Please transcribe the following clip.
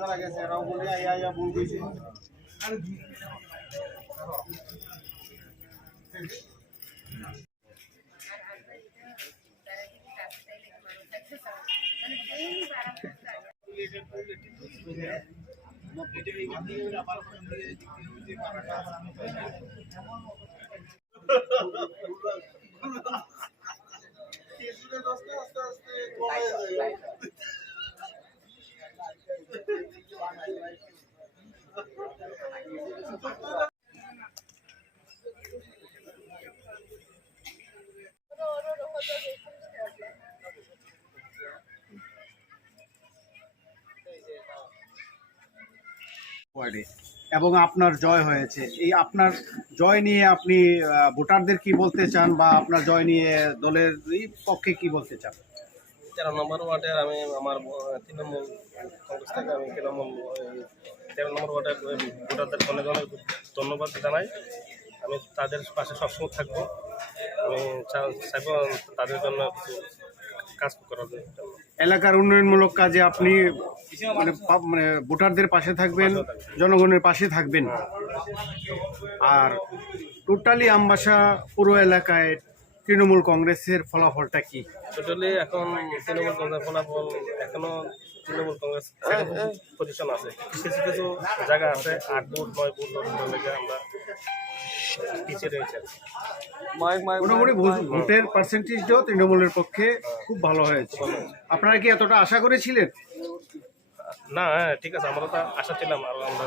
যারা গেছে এরাও বলে আইয়া ভুল কইছে। এবং আপনার জয় হয়েছে, এই আপনার জয় নিয়ে আপনি ভোটারদের কি বলতে চান বা আপনার জয় নিয়ে দলের পক্ষে কি বলতে চান? 13 নম্বর ওয়ার্ডের আমি আমার তৃণমূল কংগ্রেস থেকে আমি তৃণমূল 13 নম্বর ওয়ার্ডের ভোটারদের অনেক অনেক ধন্যবাদ জানাই। আমি তাদের পাশে সবসময় থাকবো। আমি চাইবো তাদের জন্য কাজ করার জন্য। এলাকার উন্নয়নমূলক কাজে আপনি মানে ভোটারদের পাশে থাকবেন, জনগণের পাশে থাকবেন। আর টোটালি আমবাসা পুরো এলাকায় তৃণমূল কংগ্রেসের ফলাফলটা কি? টোটালি এখন তৃণমূল কংগ্রেস ফলাফল এখনো তৃণমূল কংগ্রেস পজিশন আছে। কিছু কিছু জায়গা আছে 8 ভোট 9 ভোট লেগে আমরা পিছিয়ে রয়েছে। মোটামুটি ভোটের পার্সেন্টেজটাও তৃণমূলের পক্ষে খুব ভালো হয়েছে। আপনারা কি এতটা আশা করেছিলেন? না, ঠিক আছে, আমরা তো আশা ছিলাম আর আমরা